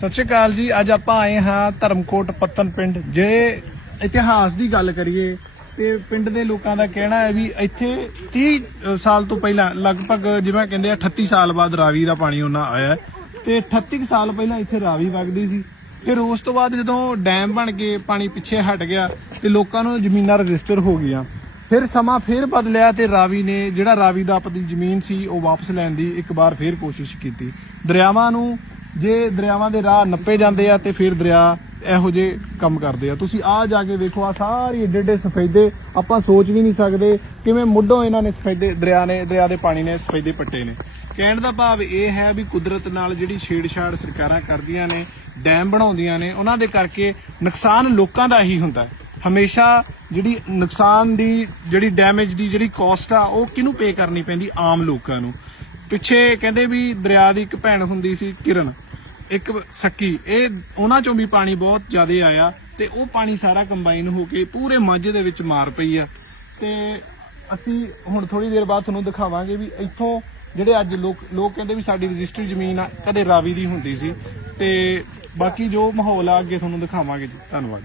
ਸਤਿ ਸ਼੍ਰੀ ਅਕਾਲ ਜੀ। ਅੱਜ ਆਪਾਂ ਆਏ ਹਾਂ ਧਰਮਕੋਟ ਪੱਤਨ ਪਿੰਡ। ਜੇ ਇਤਿਹਾਸ ਦੀ ਗੱਲ ਕਰੀਏ, ਤੇ ਪਿੰਡ ਦੇ ਲੋਕਾਂ ਦਾ ਕਹਿਣਾ ਹੈ ਵੀ ਇੱਥੇ 30 ਸਾਲ ਤੋਂ ਪਹਿਲਾਂ, ਲਗਭਗ ਜਿਵੇਂ ਕਹਿੰਦੇ ਆ 38 ਸਾਲ ਬਾਅਦ ਰਾਵੀ ਦਾ ਪਾਣੀ ਉਹਨਾਂ ਆਇਆ ਹੈ। ਤੇ 38 ਸਾਲ ਪਹਿਲਾਂ ਇੱਥੇ ਰਾਵੀ ਵਗਦੀ ਸੀ। ਫਿਰ ਉਸ ਤੋਂ ਬਾਅਦ ਜਦੋਂ ਡੈਮ ਬਣ ਕੇ ਪਾਣੀ ਪਿੱਛੇ ਹਟ ਗਿਆ, ਤੇ ਲੋਕਾਂ ਨੂੰ ਜ਼ਮੀਨਾਂ ਰਜਿਸਟਰ ਹੋ ਗਈਆਂ। ਫਿਰ ਸਮਾਂ ਫਿਰ ਬਦਲਿਆ ਤੇ ਰਾਵੀ ਨੇ ਜਿਹੜਾ ਰਾਵੀ ਦਾ ਆਪਣੀ ਜ਼ਮੀਨ ਸੀ, ਉਹ ਵਾਪਸ ਲੈਣ ਦੀ ਇੱਕ ਵਾਰ ਫਿਰ ਕੋਸ਼ਿਸ਼ ਕੀਤੀ। ਦਰਿਆਵਾਂ ਨੂੰ ਜੇ ਦਰਿਆਵਾਂ ਦੇ ਰਾਹ ਨੱਪੇ ਜਾਂਦੇ ਆ ਤੇ ਫਿਰ ਦਰਿਆ ਇਹੋ ਜੇ ਕੰਮ ਕਰਦੇ ਆ। ਤੁਸੀਂ ਆ ਜਾ ਕੇ ਵੇਖੋ ਆ ਸਾਰੇ ਏਡੇ ਏਡੇ ਸਫੈਦੇ, ਆਪਾਂ ਸੋਚ ਵੀ ਨਹੀਂ ਸਕਦੇ ਕਿਵੇਂ ਮੁੱਢੋਂ ਇਹਨਾਂ ਨੇ ਸਫੈਦੇ, ਦਰਿਆ ਨੇ, ਦਰਿਆ ਦੇ ਪਾਣੀ ਨੇ ਸਫੈਦੇ ਪੱਟੇ ਨੇ। ਕਹਿਣ ਦਾ ਭਾਵ ਇਹ ਹੈ ਵੀ ਕੁਦਰਤ ਨਾਲ ਜਿਹੜੀ ਛੇੜਛਾੜ ਸਰਕਾਰਾਂ ਕਰਦੀਆਂ ਨੇ, ਡੈਮ ਬਣਾਉਂਦੀਆਂ ਨੇ, ਉਹਨਾਂ ਦੇ ਕਰਕੇ ਨੁਕਸਾਨ ਲੋਕਾਂ ਦਾ ਹੀ ਹੁੰਦਾ ਹੈ। ਹਮੇਸ਼ਾ ਜਿਹੜੀ ਨੁਕਸਾਨ ਦੀ, ਜਿਹੜੀ ਡੈਮੇਜ ਦੀ ਜਿਹੜੀ ਕਾਸਟ ਆ, ਉਹ ਕਿਹਨੂੰ ਪੇ ਕਰਨੀ ਪੈਂਦੀ? ਆਮ ਲੋਕਾਂ ਨੂੰ। ਪਿੱਛੇ ਕਹਿੰਦੇ ਵੀ ਦਰਿਆ ਦੀ ਇੱਕ ਭੈਣ ਹੁੰਦੀ ਸੀ ਕਿਰਨ। ਇੱਕ ਸੱਕੀ, ਇਹ ਉਹਨਾਂ ਚੋਂ ਵੀ ਪਾਣੀ ਬਹੁਤ ਜ਼ਿਆਦਾ ਆਇਆ ਤੇ ਉਹ ਪਾਣੀ ਸਾਰਾ ਕੰਬਾਈਨ ਹੋ ਕੇ ਪੂਰੇ ਮਾਝੇ ਦੇ ਵਿੱਚ ਮਾਰ ਪਈ ਆ। ਤੇ ਅਸੀਂ ਹੁਣ ਥੋੜੀ ਦੇਰ ਬਾਅਦ ਤੁਹਾਨੂੰ ਦਿਖਾਵਾਂਗੇ ਵੀ ਇੱਥੋਂ ਜਿਹੜੇ ਅੱਜ ਲੋਕ ਲੋਕ ਕਹਿੰਦੇ ਵੀ ਸਾਡੀ ਰਜਿਸਟਰੀ ਜ਼ਮੀਨ ਆ, ਕਦੇ ਰਾਵੀ ਦੀ ਹੁੰਦੀ ਸੀ। ਤੇ ਬਾਕੀ ਜੋ ਮਾਹੌਲ ਆ, ਅੱਗੇ ਤੁਹਾਨੂੰ ਦਿਖਾਵਾਂਗੇ ਜੀ। ਧੰਨਵਾਦ।